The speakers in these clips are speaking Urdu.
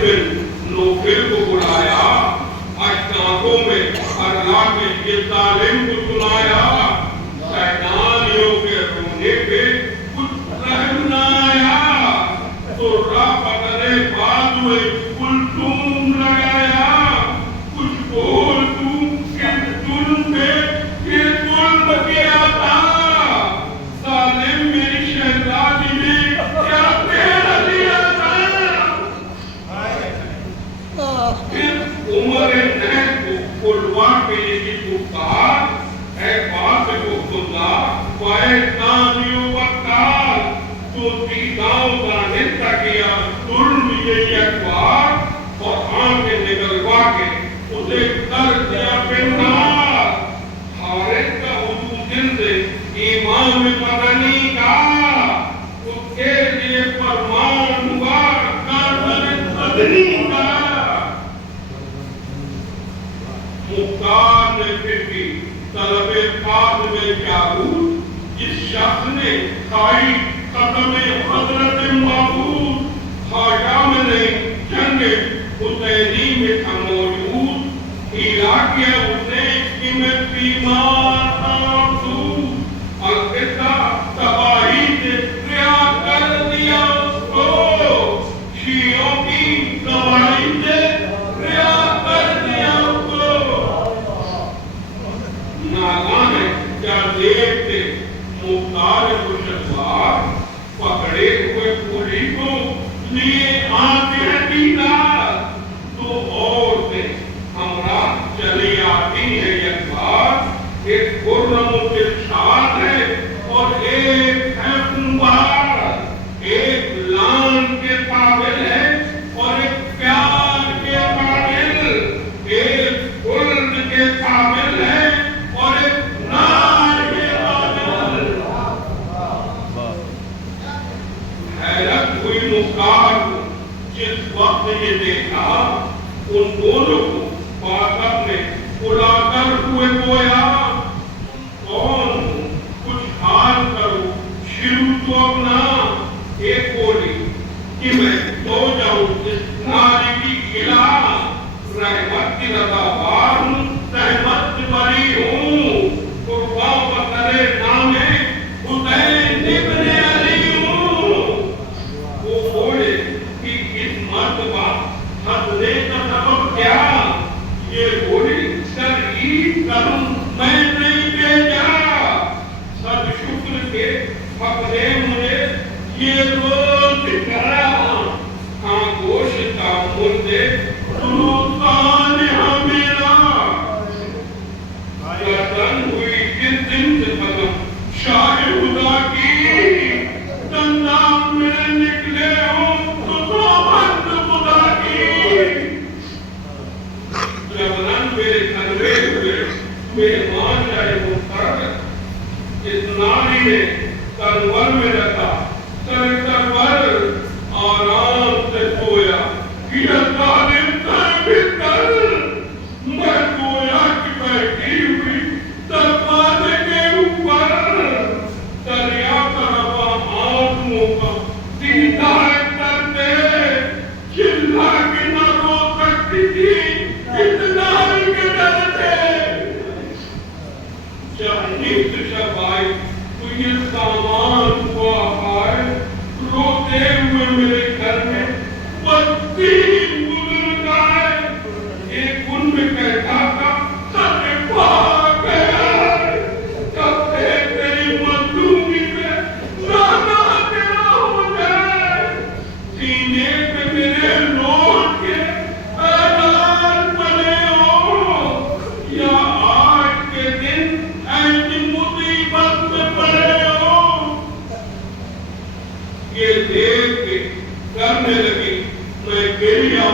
بن نوفل کو بلایا، اشتاقوں میں اللہ کے یہ ظالم کو سنایا، شیطانیوں کے رونے پہ کچھ رحم نہ آیا، تو رافت نے بازوئے کلثوم لگایا، کچھ بول تو کس ظلم پہ یہ ظلم کیا تھا، ظالم میری شہزادی نے کیا پھیرا دیا تھا۔ پھر عمر نین کو علوا کے لیے پکار، اے فاسق و خدا وائے نامیوں وقار، تو دیداؤں کا نتا کیا ظلم یہ اکبار، اور آنکھیں نکلوا کے اسے کر دیا پنہار۔ حارث کا حضور دل سے امام مدنی کا، اس کے لیے فرمان ہوا کاربن مدنی کا۔ مختار نے پھر بھی طلب قاسم جارود، جس شخص نے کھائی قدم حضرت معبود، خاجہ میں نہیں جنگ حسینی میں تھا موجود، ہیلا کیا اس نے کہ میں بیمار تھا دور، القصہ تباہی سے ریا کر دیا اس کو، شیعوں کی گواہی سے ریا کر دیا اس کو۔ ناگاہ ہے کیا دیکھتے مختار کو شہوار، پکڑے ہوئے پولی کو لیے آتے ہیں دیدار، تو عورتیں ہمراہ چلی آتی ہے یک بار، ایک خرم و دلشاد ہے اور ایک ہے خونبار، ایک لان کے قابل ہے اور ایک پیار کے قابل، ایک خلد کے قابل ہے اور ایک نار کے قابل۔ حیرت ہوئی مختار کو جس وقت یہ دیکھا، ان دونوں کو باطب نے اڑا کر ہوئے گویا، کون کچھ حال کرو شروع تو اپنا، ایک بولی کہ میں تو جاؤں اس ناری کی الہ، رحمت کی رضاوار ہوں، رحمت سے بری ہوں، قربان بطر نام حسین ابن علی ہوں۔ وہ بولے کہ اس مرتبہ ہنسنے کا سبب کیا، یہ بولی ترغیب کروں میں نہیں بھیجا، سب شکر کے حق نے مجھے یہ روز دکھایا، ہاں گوشت کا مردے سلطان میرا، گردن ہوئی جس دن سے ختم شاہ خدا کی، دندان میں نکلے ہوں تو صحبت خدا کی، جبران میرے کھنوے ہوئے مہمان جائے مختار، اس ناری نے تنور میں رکھا سر تنور، آرام سے سویا کیا ظالم سر بھیتر، میں گویا کی بیٹھی ہوئی دروازے کے اوپر، دریا کا روا آنسوؤں کا دیدار کرتے، چلا کے نہ رو سکتی تھی اتنا کے ڈرتے۔ جب نیت شب آئی تو یہ سامان ہوا آئے، روتے ہوئے میرے گھر میں تین بزرگ آئے، ایک ان میں کہتا تھا سب پاک ہے، کب تیری مظلومی میں زیادہ تیرا ہو جائے، سینے پہ میرے لوٹ کے اعلان بنے ہو، یا آج کے دن ایسی مصیبت میں پڑے ہو۔ یہ دیکھ کے کرنے لگی میں گریہ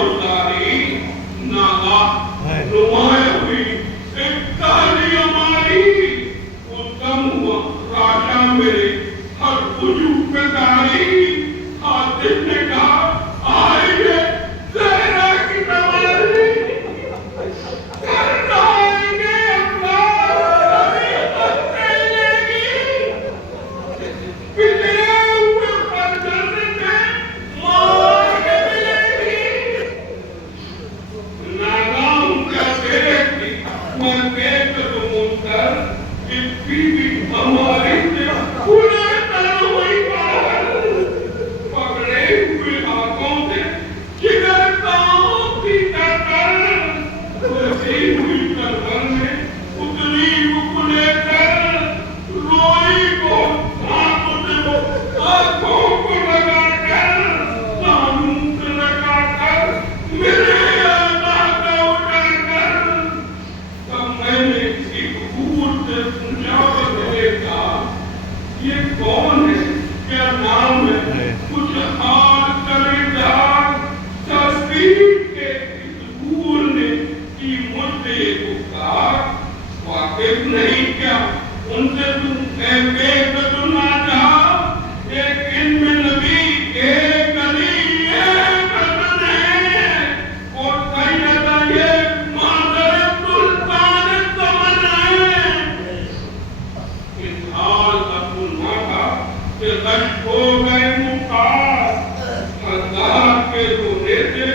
دیتے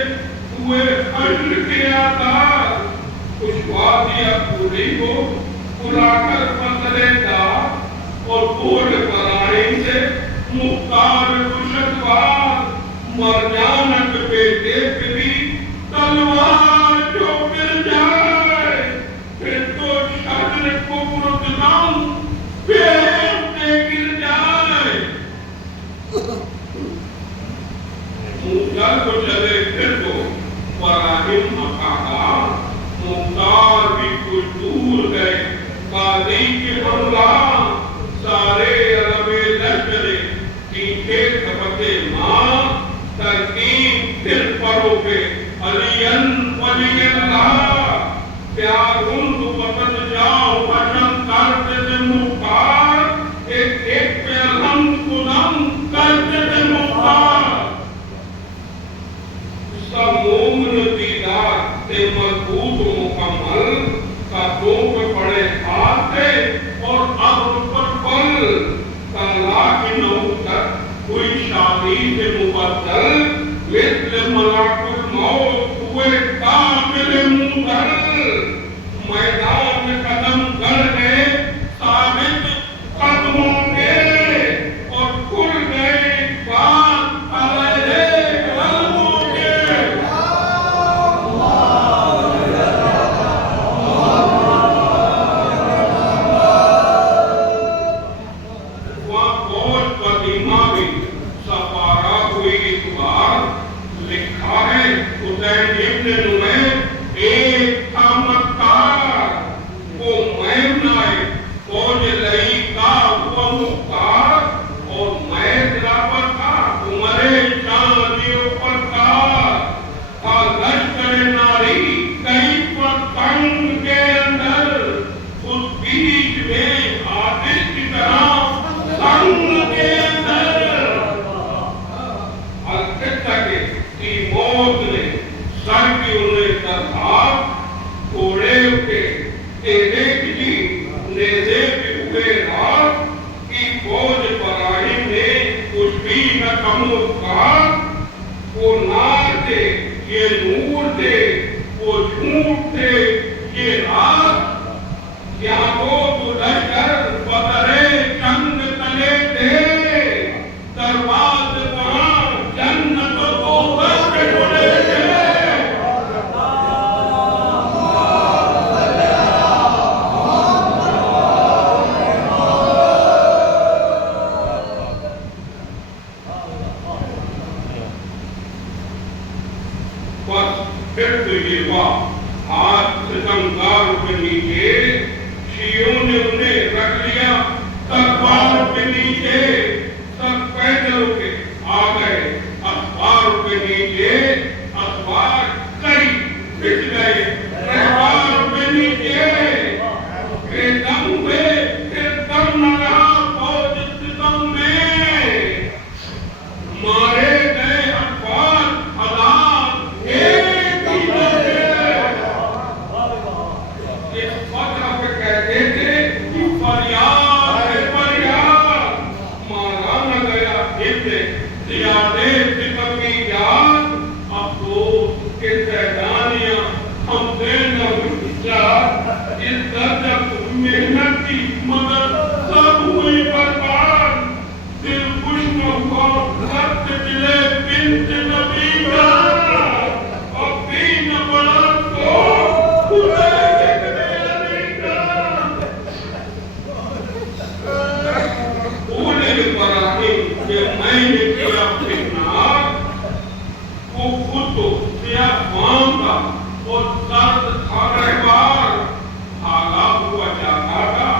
ہوئے حشر کے آدھار کچھ وادیہ پوری کو پلا کر پتلے دار اور بوڑھ پرائیں سے مختار کشتوار مرجانک بیٹے پھری تلوار جو گر جائے پھر تو شجر کو مردنام پیٹے گر جائے جل کو چلے پھر تو پراہم اکاہا مختار بھی کچھ دور گئے قاضی کے حملہ سارے عرب لشکرے تیکھے کپتے ماں ترکیب دل پروں پہ علین ولی اللہ پیار ہند وطن جاؤ وطن کرتے تھے مختار ایک پہ الحمد قدم کرتے تھے مختار سب مومن دیدار تے مضبوط و مکمل قدوں پہ پڑے ہاتھ تھے اور ابر پر پل کالا کی نوکر کوئی شادی سے مبدل مثل ملاک الموت ہوئے کامل مدل میدان میں قدم کر گئے ثابت قدموں کے اور کھل گئے بات علیہ قلبوں کے وہاں فوج قدیمہ بھی سفارہ ہوئی ایک بار لکھا ہے حسین ابن نمیر ایک تھا مکار وہ میمنائے فوج لئی کا ہوا مختار اور میں دلاور تھا عمر شانی اوپر کار تھا لشکر ناری کئی پتنگ کے اندر اس بیچ میں آتش کی طرح سنگ کے اندر القدہ کے موت نے سر کی انہیں ترہار گھوڑے اٹھے تیرے کجی نیزے پہ ہوئے رات کی فوج براہیم نے کچھ بھی نہ کم افکار وہ نار تھے یہ نور تھے وہ جھوٹ تھے یہ رات یہاں کو لشکر بدرے چند تلے تھے درواز وہاں جنت کو بس کے جڑے تھے بس پھر تو یہ بات ہاتھ ستمگار کے نیچے شیعوں نے انہیں رکھ لیا تلوار کے نیچے سب پیدل کے آ گئے اخبار کے نیچے اخبار کئی بچ گئے رہبار کے نیچے بے دم ہوئے پھر دم نہ رہا فوج ستم میں مارے گئے اخبار ہزار ایک ہی لگے اس فتح پہ کہتے تھے کہ فریاد ہے فریاد مارا نہ گیا اتنے زیادے ستم کی یاد افسوس کے سیدانیاں ہم سے نہ بچا اس درجہ محنت کی مدد سب ہوئی برباد دل خوش نہ ہوا رت دلے بنت نبی کا اب بھی نہ بڑا تو خدا دیکھنے علی کا بولے براہیم کہ میں نے کیا فکرنار وہ خود تو سیاہ فام تھا اور درد تھا رہبار حالا ہوا جاتا تھا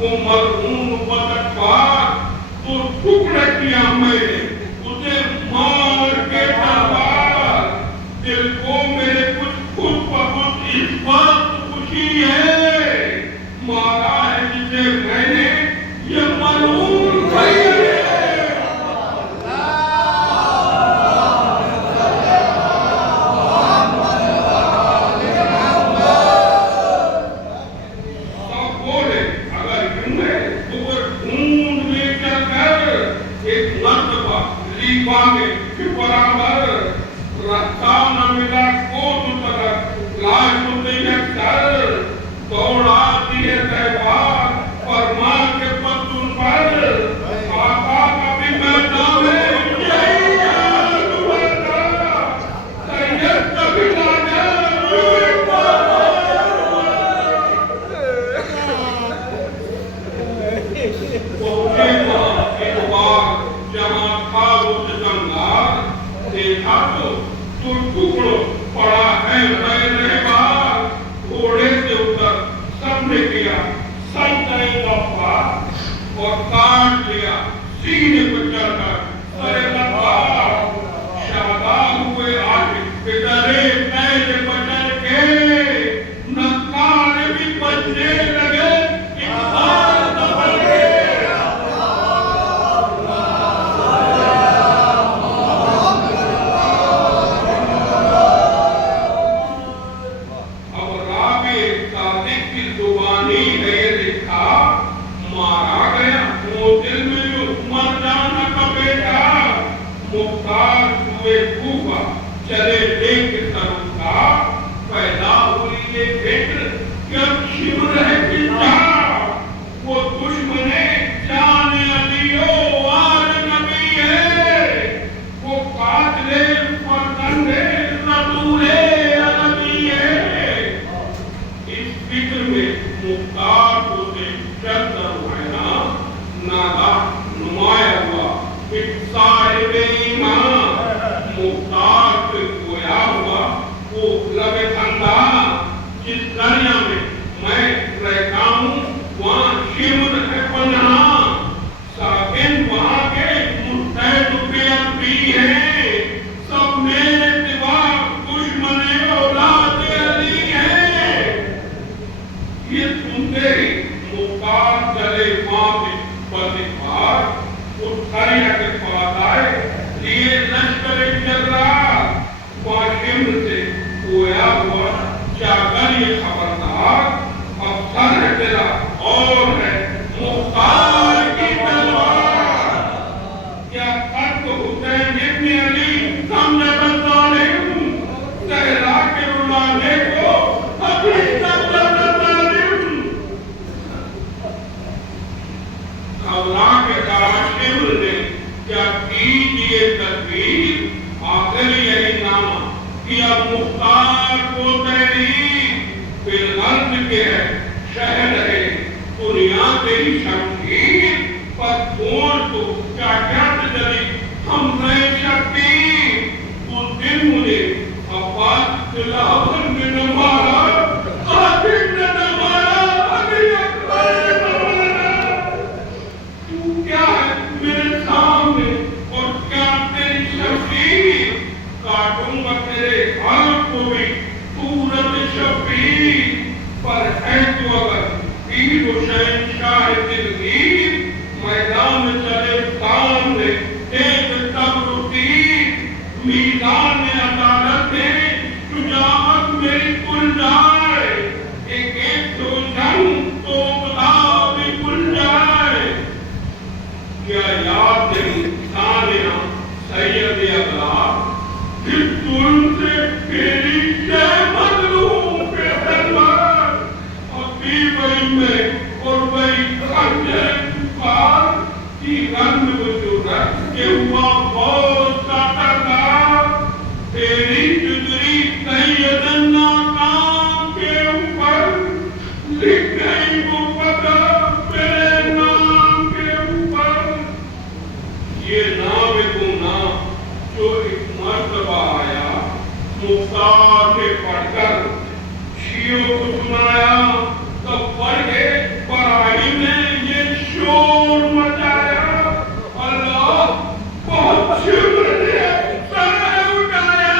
وہ مرہون بدکار تو ٹکڑے کیا میں نے اسے مار کے تلوار دل کو میرے کچھ خود بخود اس وقت خوشی ہے مارا ہے جسے میں نے یہ مرہون بھائی ہے مرد گھوڑے سے اتر سب نے کیا سنترے کا پار اور کاٹ لیا سینے پر چڑھ کر ارے لگا شاداب ہوئے آج پدرے پہلے بچر کے نکار بھی بچنے لگے انسان دبل گئے اب رابع صادق کی زبانی ہے یہ لکھا مارا گیا وہ دل میں جو مر جانا کا بیٹا مختار ہوئے کوفہ چلے لے کے سروکا پیدا ہوئی یہ فکر جب شمر ہے پنجا وہ دشمن جان علیو آر نبی ہے وہ قاتل فرزند رسول عربی ہے اس فکر میں مختار کو سے چلتا ہوا نادا نمایاں ہوا ایک صاحب ایمان مختار پہ گویا ہوا وہ لب تھندا جس دریا میں رہتا ہوں وہاں شمر ہے پناہ ساکن وہاں کے متحد پیار بھی ہیں سب میرے دیوار دشمن اولاد علی ہیں یہ سنتے ہی مختار چلے وہاں پہ پتکار اس دریا کے پاس آئے لیے لشکر جرار وہاں شمر سے گویا ہوا چاگر یہ خبردار اب سر ہے تیرا اور ہے مختار کی تلوار کیا خط حسین ابن علی سمجھے بظالم زہرا کے رلانے کو اپنی سمجھے بظالم گھبرا کے کہا شمر نے کیا کیجئے تدبیر آخر یہی نامہ کیا مختار کو تحریر بالغرض کے ہے شہر ہے دنیا تیری شمشیر پر کھول تو کیا کیا تجلی ہم رہے شکیر اس دن مجھے عباس خلافت میں نہ مارا قاتل نے نہ مارا ابھی اکبر نہ مارا تو کیا ہے میرے سامنے اور کیا تیری شمشیر کاٹوں گا تیرے حلق کو بھی صورت شبیر پر ہے تو اگر پیر و شہنشاہ دلگیر میدان میں چلے سامنے ایک تبر تیر میدان عدالت ہے شجاعت میری کل جائے ایک ایک دو جنگ تو بتا بھی کل جائے کیا یاد نہیں سانیہ سید اغلا جس ظلم سے پھیلی جے مظلوم پہ تلوار اور دی وہی میں اور وہی خنجر پکار کی رنگ وجودت کے ہوا بہت کا تردار تیری جدری سیدن ناکام کے اوپر لکھ گئی وہ پتہ میرے نام کے اوپر یہ نام گناہ جو ایک مرتبہ آیا مختار نے پڑھ کر شیعوں کو سنایا تب پڑھ کے برائی نے یہ شور مچایا اللہ بہت شکر نے سر اٹھایا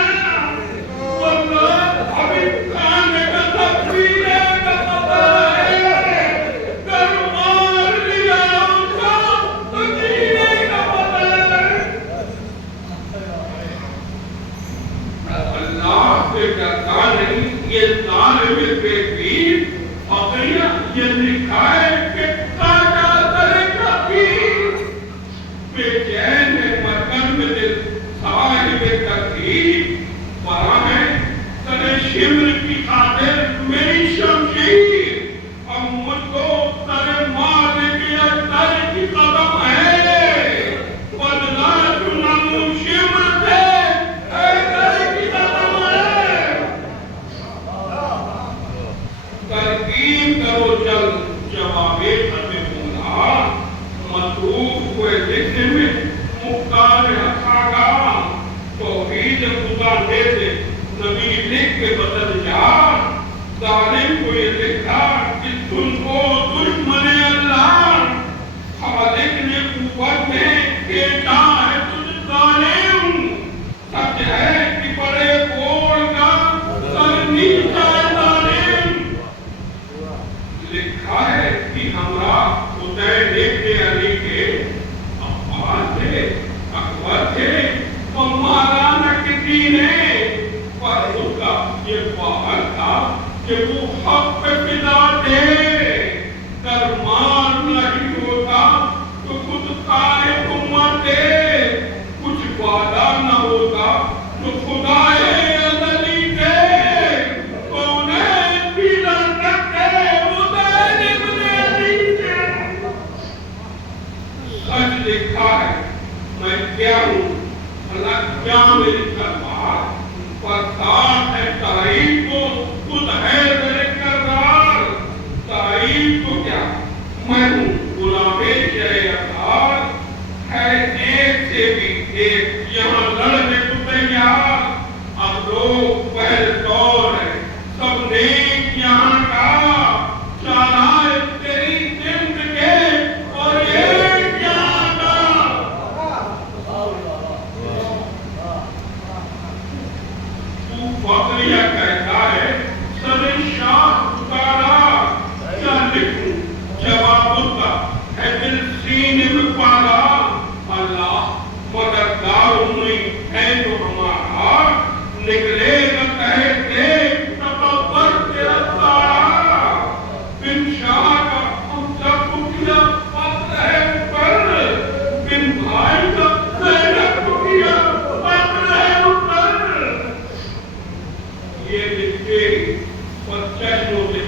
اللہ ابھی کھانے کا تفصیلے کا پتہ ہے دربار لیا ان کا تکیلے کا پتہ ہے اللہ سے ڈرتا نہیں یہ ظالم بے پیر فقیہ یہ لکھائے کہ کاٹا ترے کا پیر بے چین ہے مرکن میں دل صاحب تقدیر برا ہے ترے شمر کی خاطر میری شمشیر اب مجھ کو ترے مارنے کی اجتر کی قدم ہے بدلا چنانو شمر سے ترکیب کرو چل جواب خط بولا مطلوب ہوئے لکھنے میں مختار حقاقہ توحید خدا دے دے یہ باہر تھا کہ وہ حق پہ فدا دے، درمان نہیں ہوتا تو خود کائے کو مرتے، کچھ وعدہ نہ ہوتا تو خدائے ازلی دے، کونین بھی نہ رکھے حسین ابن علی سے۔ سچ لکھا ہے میں کیا ہوں بھلا کیا میری تلوار، پرتاپ ہے تعریف کو خود ہے میرے کرار، تعریف تو کیا میں ہوں غلام شہ ابرار، ہے ایک سے بھی ایک یہاں لڑنے کو تیار، اب لوگ پہلے دور ہے سب نیک یہاں کا، چالائے تیری زندگی اور ایک یہاں کا۔ تو فقریہ کہتا ہے سر شاہ اتارا، کیا لکھوں جواب اس کا ہے دل سینے میں پالا، اللہ مددگار نہیں ہے تو ہمارا، نکلے گا کہتے تکبر تیرا تارا، بن شاہ کا ہم سب کو کیا فخر ہے اوپر، بن بھائی کا زینب کو کیا فخر ہے اوپر۔ یہ لکھے اور چشموں سے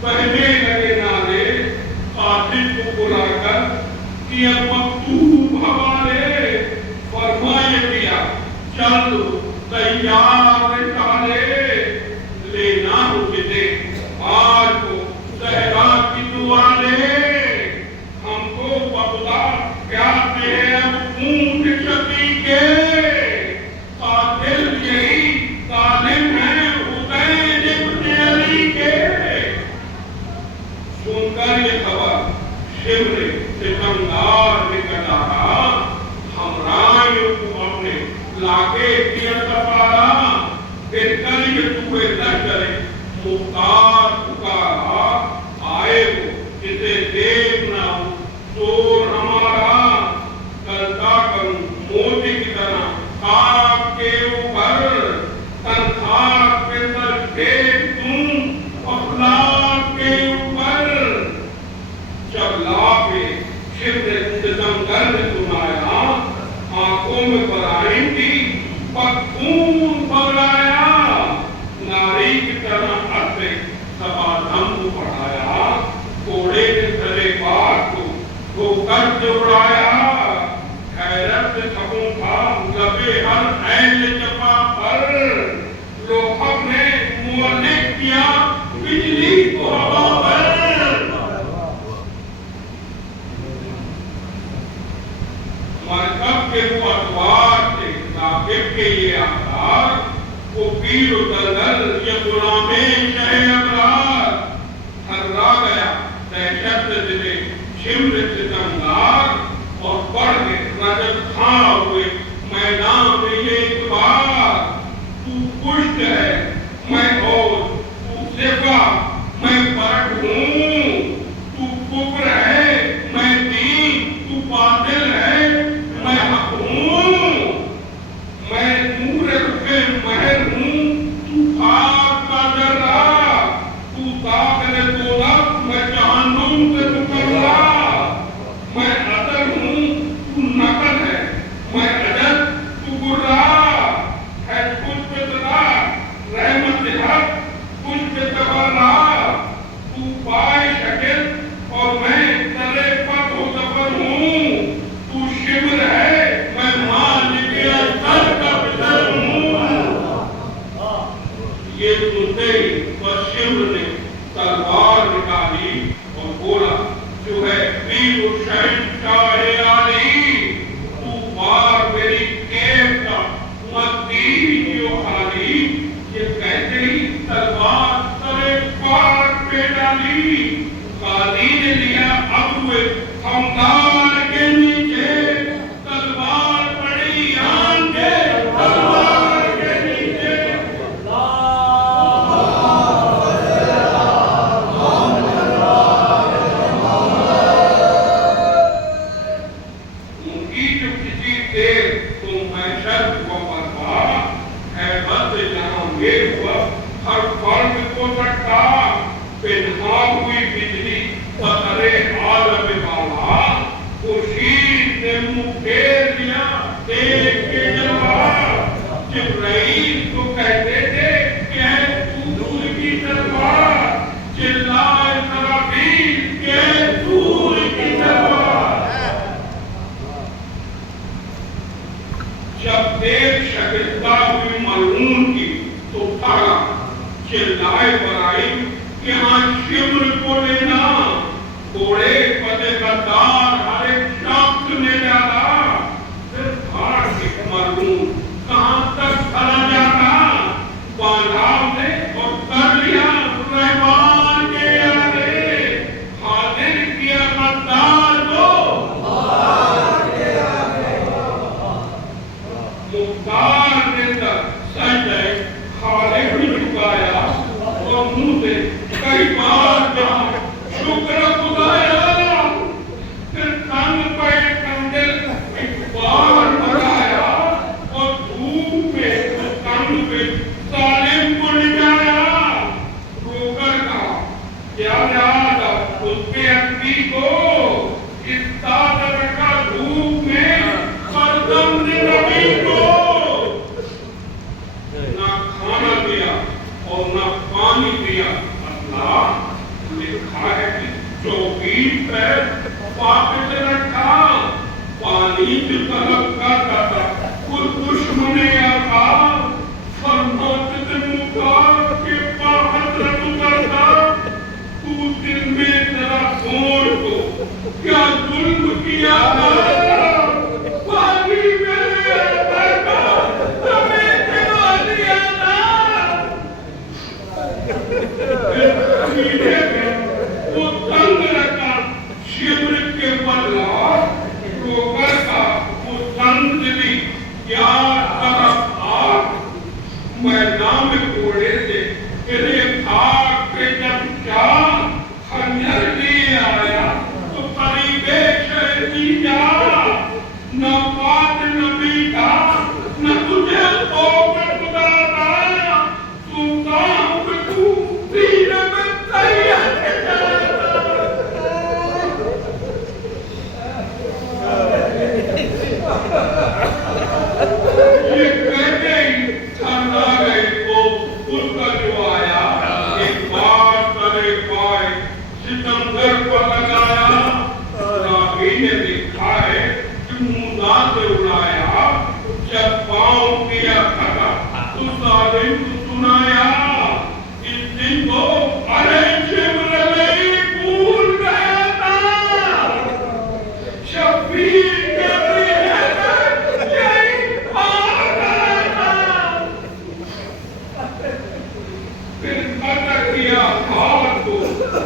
بہنے لگے نالے، قاتل کو بلا کر کیا مکتوب حوالے، فرمائے دیا چل تیار نکالے، لینا ہو جتے آج کو زہرا کی دعا لے، ہم کو بغداد پیاتے ہیں اب اونٹ شفیع کے، قاتل یہی ظالم ہے حسین ابن علی کے۔ سن کر یہ خبر شمر ستمدار نکل آیا، ہمراہیوں کو اپنے لاکے کیا سپارا، پھر کر یہ توئے لشکر مختار پکارا، آئے وہ جسے دیکھنا ہو زور ہمارا، کرتا کروں موتی کی طرح خاک کے اوپر، تنخواہ پہ سر پھینک دوں افلاک کے اوپر۔ جب لافے شمر ستم گرد سنایا، آنکھوں میں برائیں تھی پر خون بغرایا، ناری کی طرح اٹھے سبا دم کو بڑھایا، گھوڑے کے تلے بات کو دھو کر جوڑایا، حیرت سے تھکوں تھا لبے ہر عین جفا پر، لوہب نے مولک کیا بجلی کو ہوا پر۔ مرکب کے وہ اتوار تھے ثاقب کے یہ آثار، وہ پیر و دلدل یہ غلام شہ ابرار، تھرا گیا دہشت سے دلے شمر ستمدار، اور بڑھ کے رجب کھا ہوئے میدان میں یہ اعتبار، تو پشت ہے میں اور تو صفا میں برٹ ہوں، تو کفر ہے میں دین تو باطل ہے میں حق ہوں، میں نور رخ مہر ہوں تو خاک کا ذرہ، تو داخل دولت میں جہنم سے مکرہ، میں عدل ہوں تو نقل ہے میں عجب تو گرہ، ہے کچھ پہ صدا رحمت حق کچھ پہ تبرہ، تو پائے شکل اور میں تلے پت و سفر ہوں، تو شمر ہے میں مالک اصغر کا پسر ہوں۔ یہ سنتے ہی بس شمر نے تلوار نکالی اور بولا جو ہے پیر و شہنشاہ عالی، تو بار میری کیف کا مدین جو خالی، یہ کہتے ہی تلوار سرے پار پہ ڈالی، قاضی نے لیا ابروے خمدار کے نیچے، تلوار پڑی آن کے تلوار کے نیچے۔ ان کی جو کسی دیر تم محشر کو برپا، ہے بس جہاں میرے وقت ہر فرد کو سکتا پنہان ہوئی بجلی پترے عالم والا خورشید نے منہ پھیر لیا دیکھ کے جواب جبرائیل کو کہتے تھے کہ اے طور کی تلوار چلائے اسرافیل کہ اے طور کی تلوار جب دیکھ شکستہ ہوئی ملعون کی تو پھاڑا چلائے برائی کہ ہاں شبر کو لینا گھوڑے پتے غدار ہر ایک شخص نے ڈالا پھر بھاڑ کے ملعون کہاں تک کھڑا جاتا باندھا نے اور کر لیا رحمان کے آگے حاضر کیا غدار کو مختار نے تک سجدہ خالق نے جھکایا اور منہ سے کئی بار جہاں شکر خدایا پھر کن پہ کندل ایک بار بڑھایا اور دھوپ میں کن پہ ظالم کو نجایا رو کر کہا کیا یاد اس پہ انبی کو اس تازہ رکھا دھوپ میں فرزند نبی کو نہ کھانا دیا اور نہ پانی دیا اللہ لکھا ہے کہ چوکیٹ پہ واپس رکھا پانی جو طلب کرتا تھا کوئی دشمن آقا فرماتے تھے مکار کے حضرت اترتا تو دل میں ذرا سوچ کو کیا ظلم کیا تھا پانی میرے بیٹا تمہیں کھلا دیا تھا میرے وہ تنگ رکھا شبر کے بدلا روکر کا وہ تنگ دلی کیا طرف آگ میدان میں گھوڑے سے انہیں بھاگ کے جب چاند خنجر لیے آیا تو قریبے شہدی جا نہ بات نبی کا نہ تجھے خوف خدا تھا سلطان پہ تو سینے میں تیار کے یہ کہتے ہی ٹھنڈا گئی کو اس کا جو آیا ایک بار سرے پائے ستمگر پر لگایا راہی نے دیکھا ہے کہ مودا سے اڑایا جب پاؤں کیا کھٹا تو ظالم کو سنایا اس دن کو ارے شبر میں بھول گیا تھا شبیر کے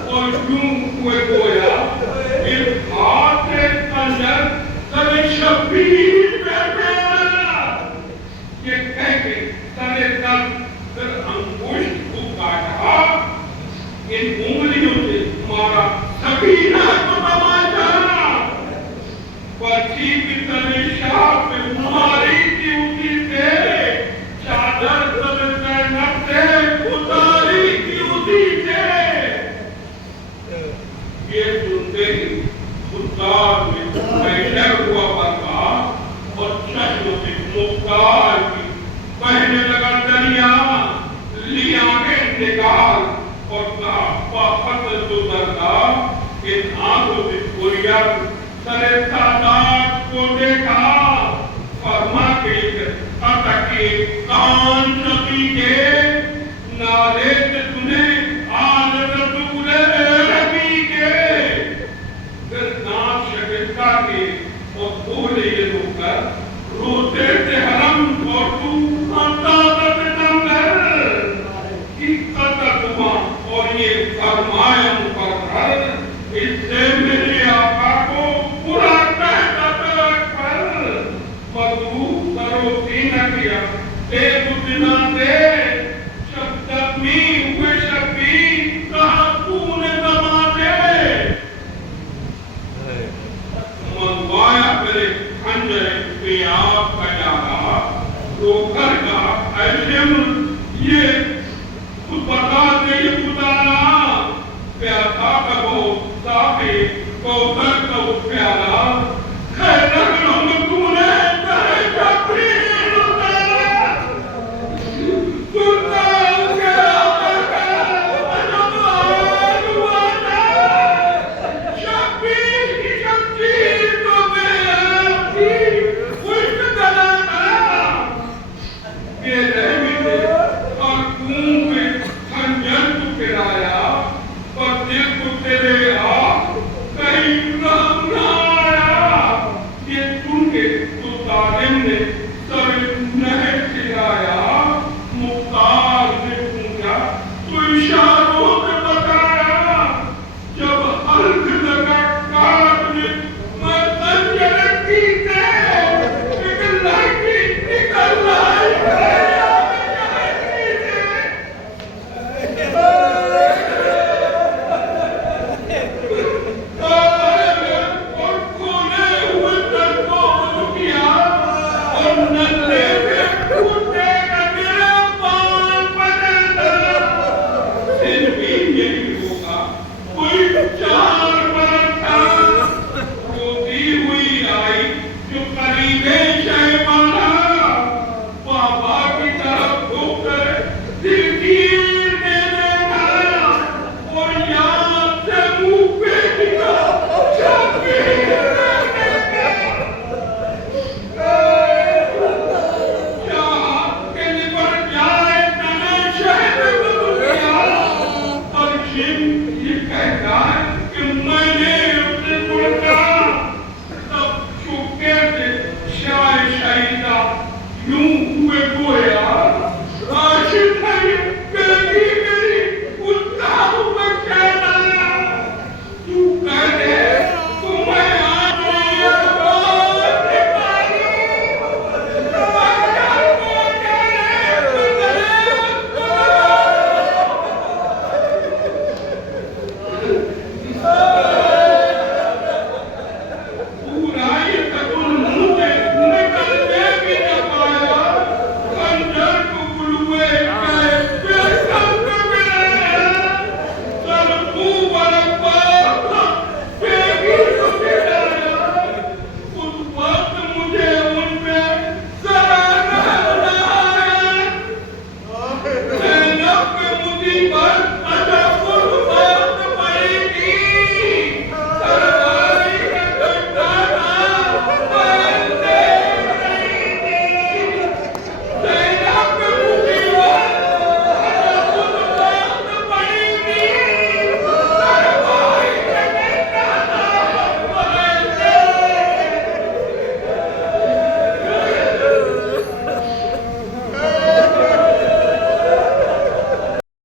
اور یوں ہوئے گویا اس ہاتھ سے کنجر سر شبیر پہ پھیرا یہ کہہ کے سر تن پھر انگشت کو کاٹا ان انگلیوں سے مارا سبینہ کو تماشا پرچی کی سر شاہ پہ ماری تھی اسی سے چادر سر زینب سے اتاری تھی اسی سے یہ سنتے ہی خوددار میں محشر ہوا برپا اور چشم سے مختار کی بہنے لگا دریا لیا انتقال اور کہا فقط تو دردا ان آنکھوں سے کوئی سر